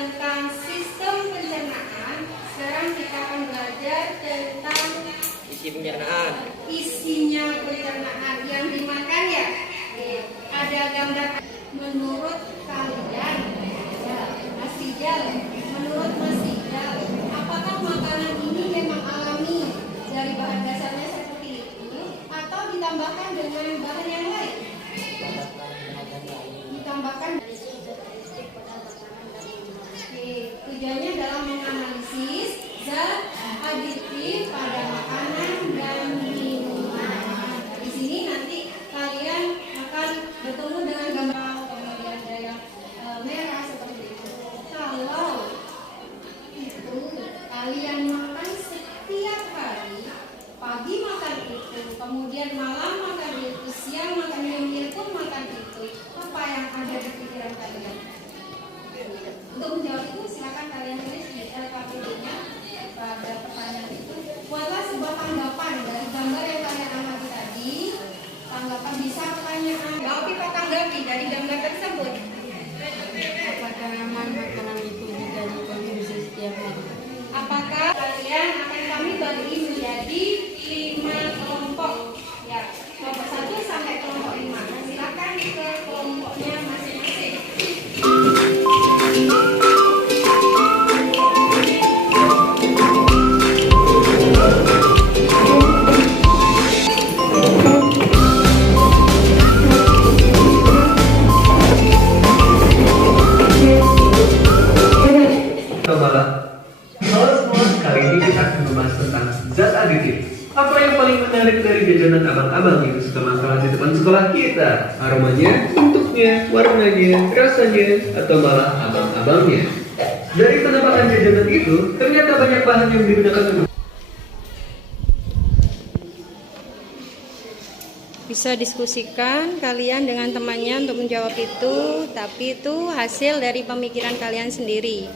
tentang sistem pencernaan. Sekarang kita akan belajar tentang isi pencernaan. Isinya pencernaan yang dimakan ya. Ada gambar. Menurut kalian, Mas Rijal, menurut Mas Rijal, apakah makanan ini memang alami dari bahan dasarnya seperti itu atau ditambahkan dengan bahan yang lain? Ditambahkan. Tujuannya dalam menganalisis zat aditif pada makanan dan minuman. Di sini nanti kalian akan bertemu dengan gambar, kemudian ada yang merah seperti itu. Kalau itu kalian makan setiap hari, pagi makan itu, kemudian malam makan itu, siang makan, nyemil pun makan itu, apa yang ada di pikiran kalian? Untuk menjawab itu silakan kalian tulis di LKPD-nya pada pertanyaan itu. Buatlah sebuah tanggapan dari gambar yang kalian amati tadi. Tanggapan bisa pertanyaan. Jawab kita tanggapi dari gambar tersebut. Apakah aman makanan itu jika dikonsumsi setiap hari? Apakah kalian akan kami bagi menjadi 5 kelompok? Ya, kelompok 1 sampai kelompok 5. Silakan ke kelompoknya masing-masing. Kali ini kita akan membahas tentang zat aditif. Apa yang paling menarik dari jajanan abang-abang yang suka makanan di depan sekolah kita? Aromanya, bentuknya, warnanya, rasanya, atau malah abang-abangnya? Dari penampakan jajanan itu, ternyata banyak bahan yang digunakan untuk Bisa diskusikan kalian dengan temannya untuk menjawab itu, tapi itu hasil dari pemikiran kalian sendiri.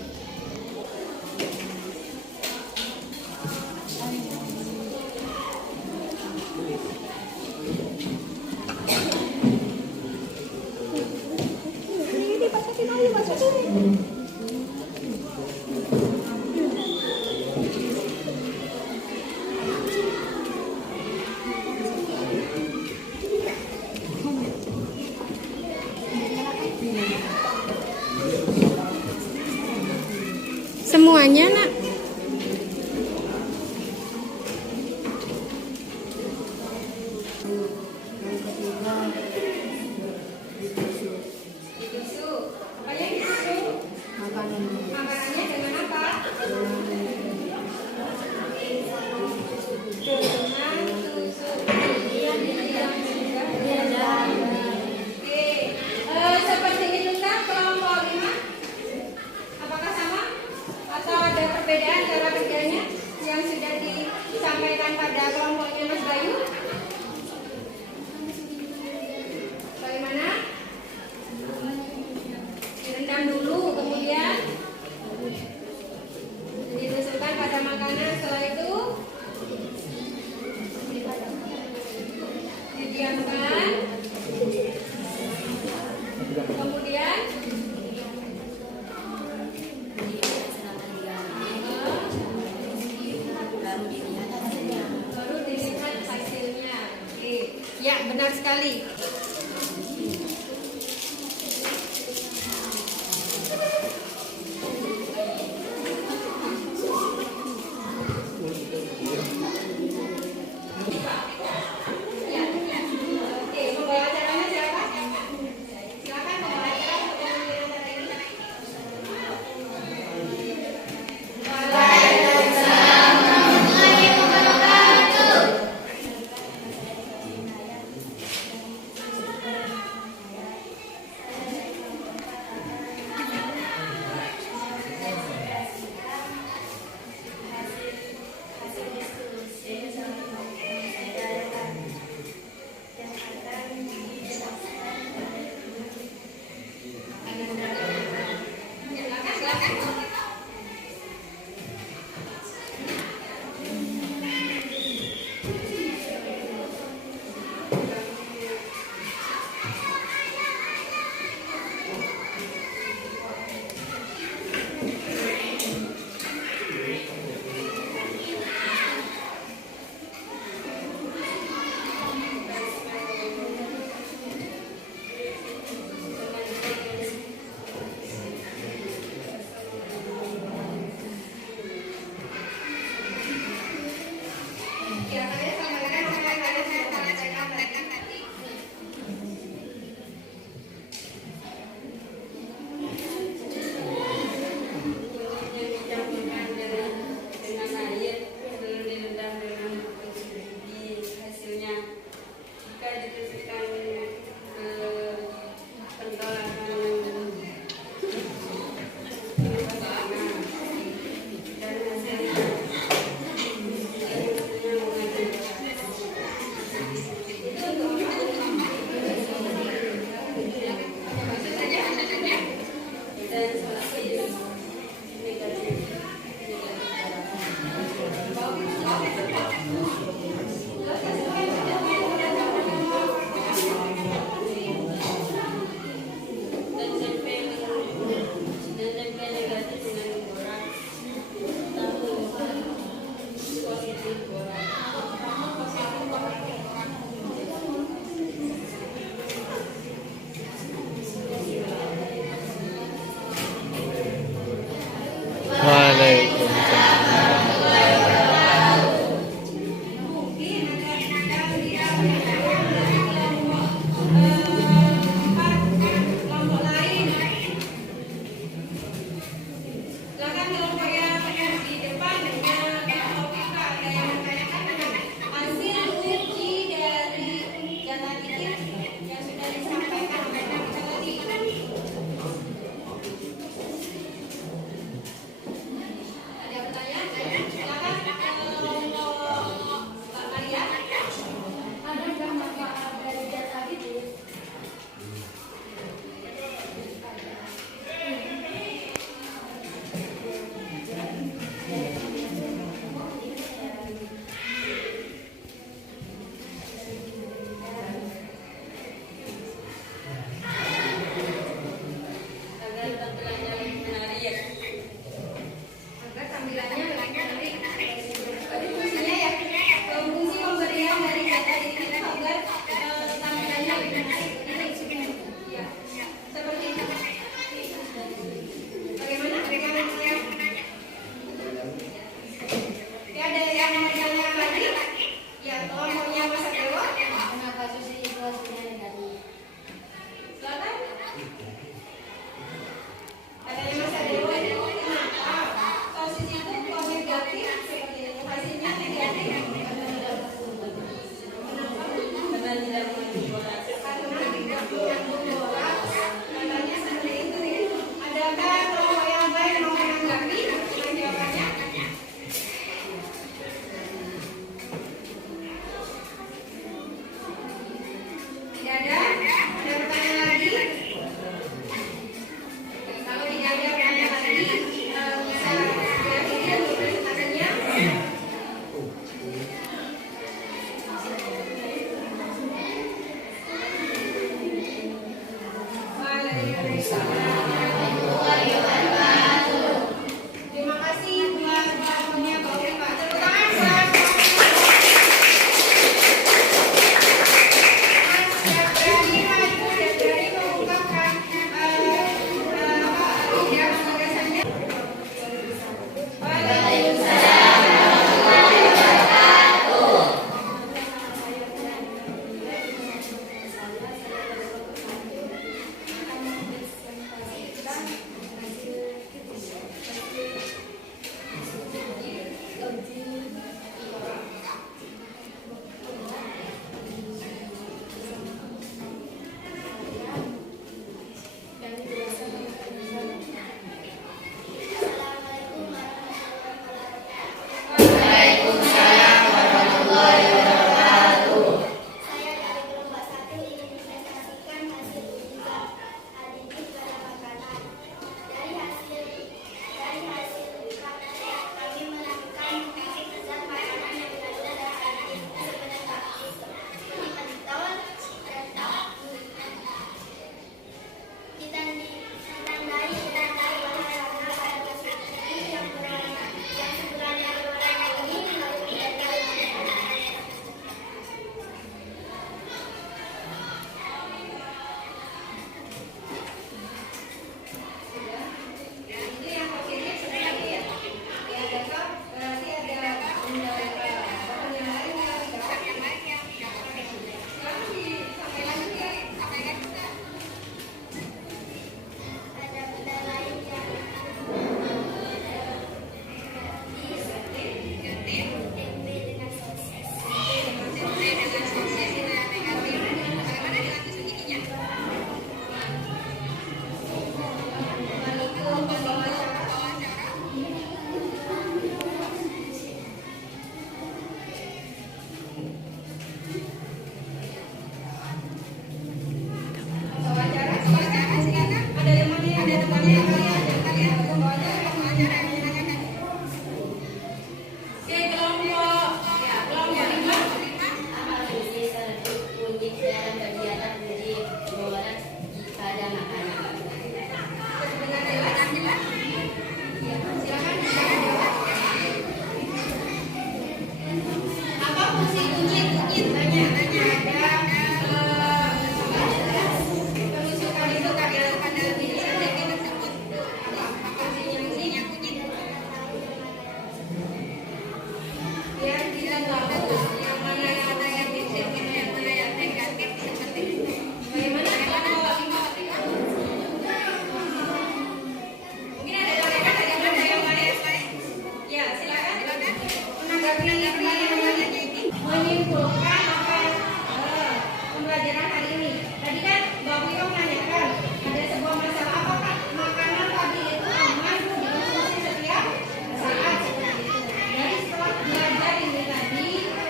Semuanya, Nak. Susu. Apa yang susu? Makanannya dengan apa? Dengan susu. Oke. Seperti itu kan kelompok 5? Apakah sama? Atau ada perbedaan cara kerjanya yang sudah disampaikan pada kelompoknya Mas Bayu? Bagaimana? Direndam dulu, kemudian ditusukkan pada makanan. Setelah itu didiamkan, kemudian baru dilihat hasilnya. Oke, ya benar sekali. Oke, pembawa acaranya siapa? Silakan pembawa acara untuk memimpin acara ini. Terima kasih buat kelompoknya Pak Uri, Pak. Tepuk tangan buat siap berani maju dan berani mengungkapkan ide gagasannya. Saya dari kelompok 1 ingin mempresentasikan hasil uji aditif pada makanan. Dari hasil praktek, kami menemukan zat makanan yang mengandung zat aditif seperti mantol dan tahu. Ditandai warna-warna pada plastik yang sebenarnya berwarna kuning lalu ditandai Itu yang positif seperti ya. Ya, besok berarti ada bahan yang lain yang tidak. Sekarang disampaikan juga. ada benda lain yang tempe dengan sosis. Wawancara silakan. Ada temannya kalian wawancara. Oke, kelompok 5. Apa fungsi serbuk kunyit dalam kegiatan uji pengelolaan pada makanan? Dengan jelas. Ya, silakan jawab. Apa fungsi kunyit? Banyak. Ada penusukan itu pada diri sendiri tersebut. Apa fungsinya kunyit? Biar kita tahu yang mana yang negatif, yang mana yang negatif seperti itu. Bagaimana kelompok 5? Mungkin ada yang lain. Ya, silakan. Menanggapi menyimpulkan apa pembelajaran hari ini. Tadi kan Mbak Wiro menanyakan ada sebuah masalah apakah makanan tadi itu aman dikonsumsi setiap saat seperti itu. Jadi setelah belajar ini tadi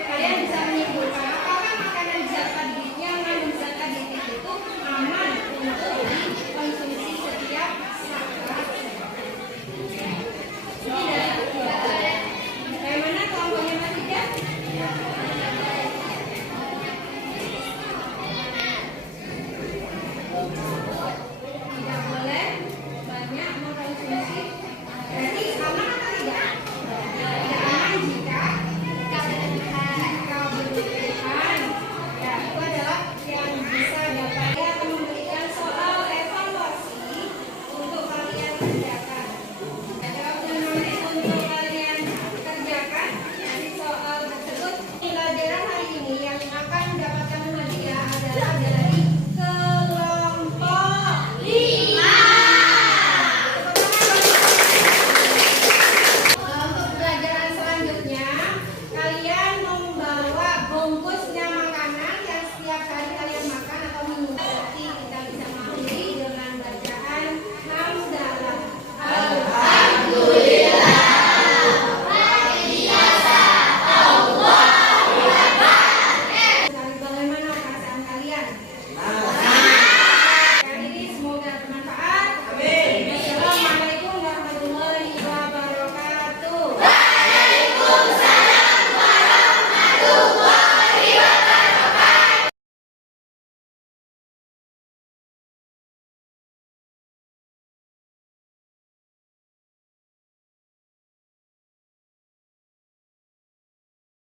kalian bisa menyimpulkan apakah makanan zat aditif yang mengandung zat aditif itu aman untuk dikonsumsi setiap saat. Ini dari bagaimana kelompoknya Mas Ida? Tidak boleh banyak mengkonsumsi. Berarti aman atau tidak? Tidak aman jika berlebihan. Ya, itu adalah yang bisa dapat. Saya akan memberikan soal evaluasi untuk kalian kerja.